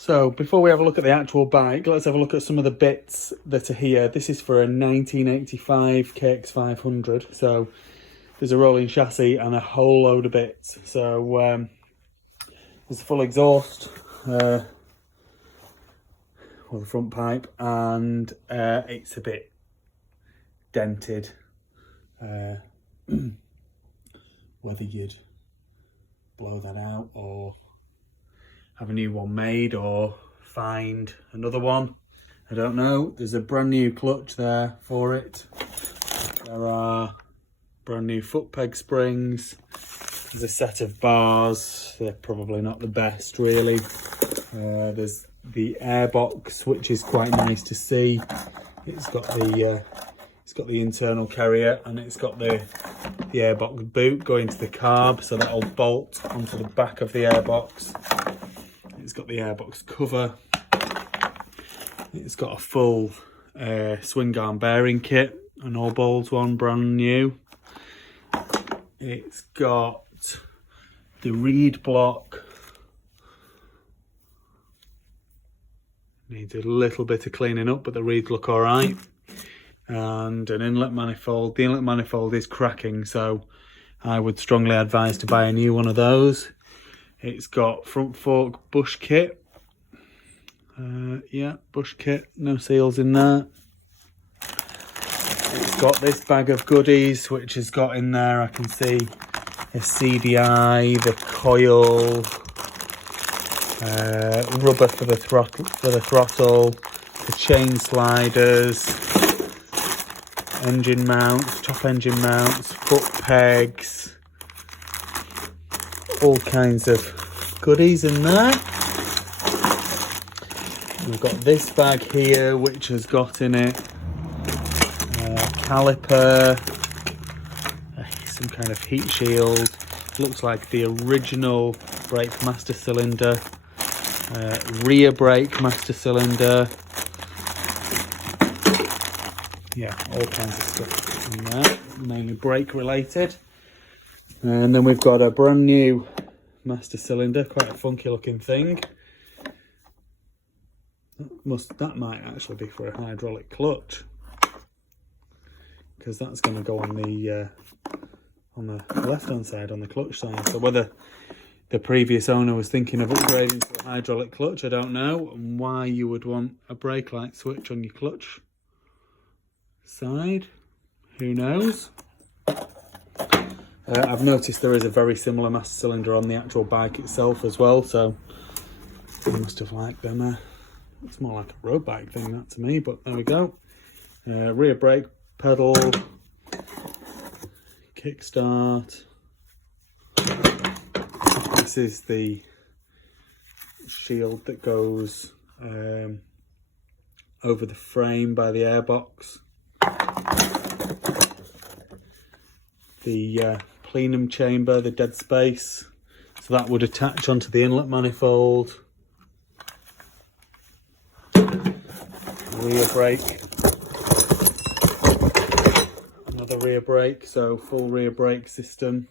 So before we have a look at the actual bike, let's have a look at some of the bits that are here. This is for a 1985 kx500. So there's a rolling chassis and a whole load of bits. So there's a full exhaust, the front pipe, and it's a bit dented. Whether you'd blow that out or have a new one made or find another one, I don't know. There's a brand new clutch there for it. There are brand new foot peg springs. There's a set of bars. They're probably not the best really. There's the airbox, which is quite nice to see. It's got the internal carrier, and it's got the airbox boot going to the carb, so that'll bolt onto the back of the airbox. It's got the airbox cover. It's got a full swing arm bearing kit, an all balls one, brand new. It's got the reed block. Needs a little bit of cleaning up, but the reeds look all right. And an inlet manifold. The inlet manifold is cracking, so I would strongly advise to buy a new one of those. It's got front fork bush kit. Yeah, bush kit, no seals in there. It's got this bag of goodies, which has got in there, I can see a CDI, the coil, rubber for the throttle, the chain sliders, engine mounts, top engine mounts, foot pegs, all kinds of goodies in there. We've got this bag here, which has got in it caliper, some kind of heat shield, looks like the original brake master cylinder, rear brake master cylinder, yeah, all kinds of stuff in there, mainly brake related. And then we've got a brand new master cylinder, quite a funky looking thing. That might actually be for a hydraulic clutch, because that's going to go on the left hand side, on the clutch side. So whether the previous owner was thinking of upgrading to a hydraulic clutch, I don't know. And why you would want a brake light switch on your clutch side, who knows. I've noticed there is a very similar master cylinder on the actual bike itself as well, so they must have liked them. It's more like a road bike thing, that to me, but there we go. Rear brake pedal, kickstart. This is the shield that goes over the frame by the airbox. The plenum chamber, the dead space, so that would attach onto the inlet manifold. Rear brake, another rear brake, so full rear brake system.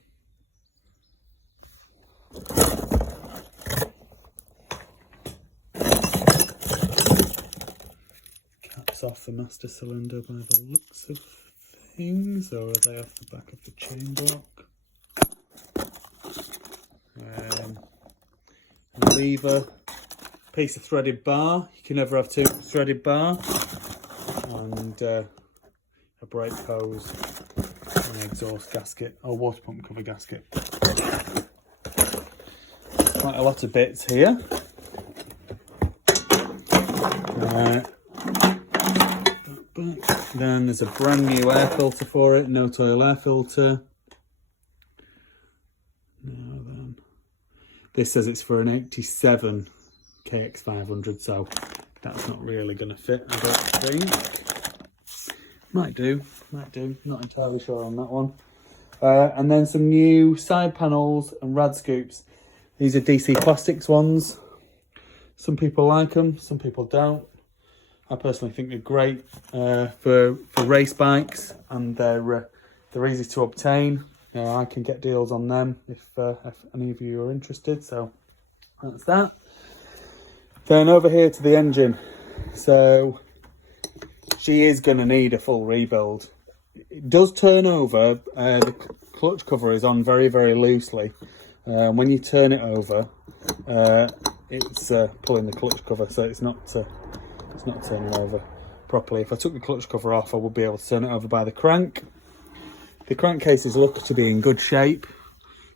Caps off the master cylinder by the looks of things, or are they off the back of the chain block? A lever, piece of threaded bar. You can never have two threaded bar, and a brake hose, an exhaust gasket, or water pump cover gasket. Quite a lot of bits here. Then there's a brand new air filter for it, no toil air filter. Now then, this says it's for an 87 kx500, so that's not really going to fit, I don't think. Might do, not entirely sure on that one. And then some new side panels and rad scoops. These are DC Plastics ones. Some people like them, some people don't. I personally think they're great for race bikes, and they're easy to obtain. I can get deals on them if any of you are interested. So that's that. Then over here to the engine. So she is going to need a full rebuild. It does turn over. The clutch cover is on very, very loosely. When you turn it over, it's pulling the clutch cover, so it's not turning over properly. If I took the clutch cover off, I would be able to turn it over by the crank. The crankcases look to be in good shape.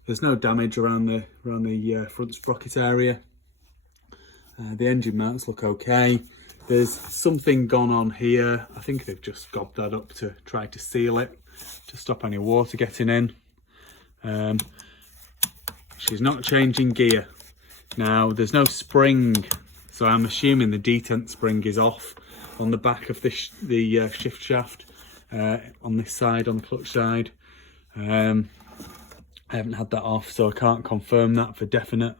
There's no damage around the front sprocket area. The engine mounts look okay. There's something gone on here. I think they've just gobbed that up to try to seal it, to stop any water getting in. She's not changing gear. Now, there's no spring, so I'm assuming the detent spring is off on the back of the shift shaft on this side, on the clutch side. I haven't had that off, so I can't confirm that for definite.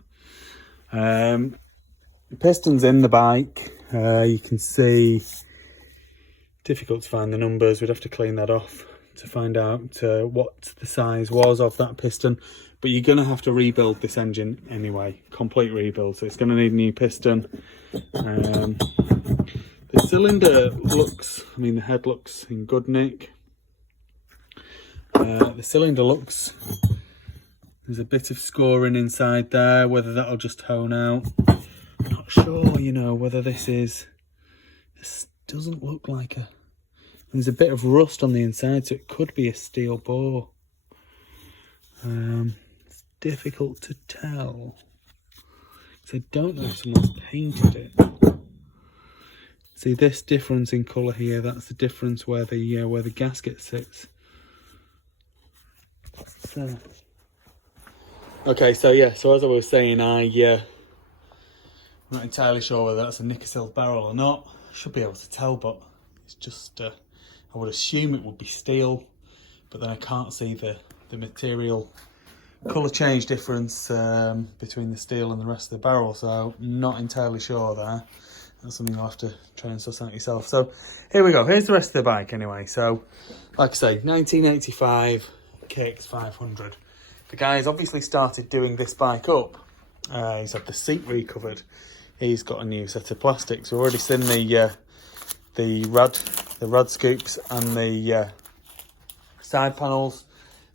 The piston's in the bike. You can see, difficult to find the numbers. We'd have to clean that off to find out what the size was of that piston. But you're going to have to rebuild this engine anyway, complete rebuild. So it's going to need a new piston. The cylinder looks, I mean, the head looks in good nick. The cylinder looks, there's a bit of scoring inside there, whether that'll just hone out. I'm not sure, you know, whether this doesn't look like there's a bit of rust on the inside, so it could be a steel bore. It's difficult to tell, because I don't know if someone's painted it. See this difference in colour here, that's the difference where the gasket sits. So. Okay, so yeah, so as I was saying, I'm not entirely sure whether that's a Nickesil barrel or not. I should be able to tell, but it's just, I would assume it would be steel, but then I can't see the material colour change difference between the steel and the rest of the barrel, so not entirely sure there. That's something you'll have to try and suss out yourself. So here we go, here's the rest of the bike anyway. So like I say, 1985 kx500. The guy's obviously started doing this bike up. He's had the seat recovered. He's got a new set of plastics. We've already seen the rad scoops and the side panels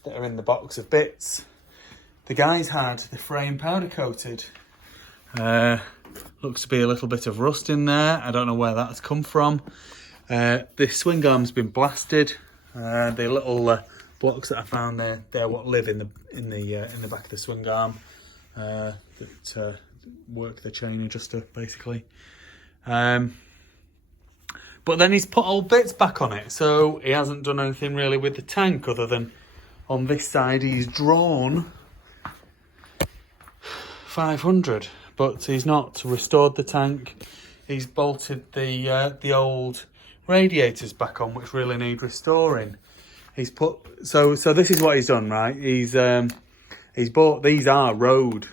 that are in the box of bits. The guy's had the frame powder coated. Looks to be a little bit of rust in there. I don't know where that's come from. The swing arm's been blasted. The little blocks that I found there, they're what live in the back of the swing arm that work the chain adjuster basically. But then he's put old bits back on it, so he hasn't done anything really with the tank other than on this side he's drawn 500, but he's not restored the tank. He's bolted the old radiators back on, which really need restoring. He's put so this is what he's done, right? He's bought, these are road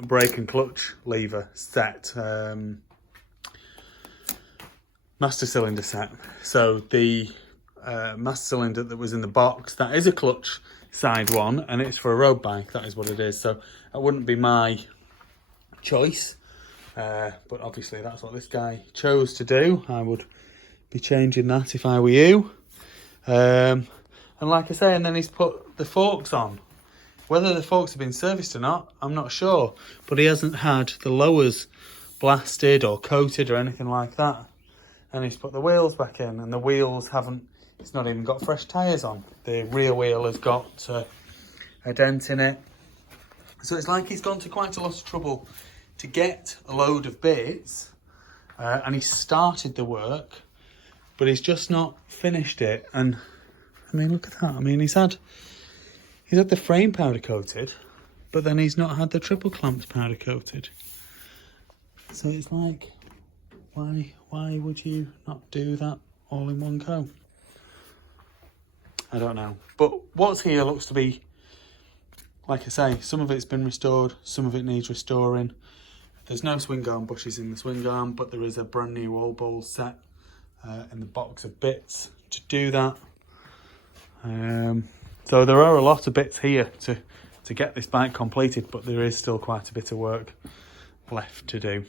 brake and clutch lever set, master cylinder set. So the master cylinder that was in the box, that is a clutch side one, and it's for a road bike. That is what it is. So that wouldn't be my choice, but obviously that's what this guy chose to do. I would be changing that if I were you. And like I say, and then he's put the forks on. Whether the forks have been serviced or not, I'm not sure, but he hasn't had the lowers blasted or coated or anything like that. And he's put the wheels back in, and the wheels haven't, it's not even got fresh tyres on. The rear wheel has got a dent in it. So it's like he's gone to quite a lot of trouble to get a load of bits, and he's started the work, but he's just not finished it. And I mean, look at that. I mean, he's had the frame powder coated, but then he's not had the triple clamps powder coated. So it's like, why would you not do that all in one go? I don't know. But what's here looks to be, like I say, some of it's been restored, some of it needs restoring. There's no swing arm bushes in the swing arm, but there is a brand new oil bowl set in the box of bits to do that. So there are a lot of bits here to get this bike completed, but there is still quite a bit of work left to do.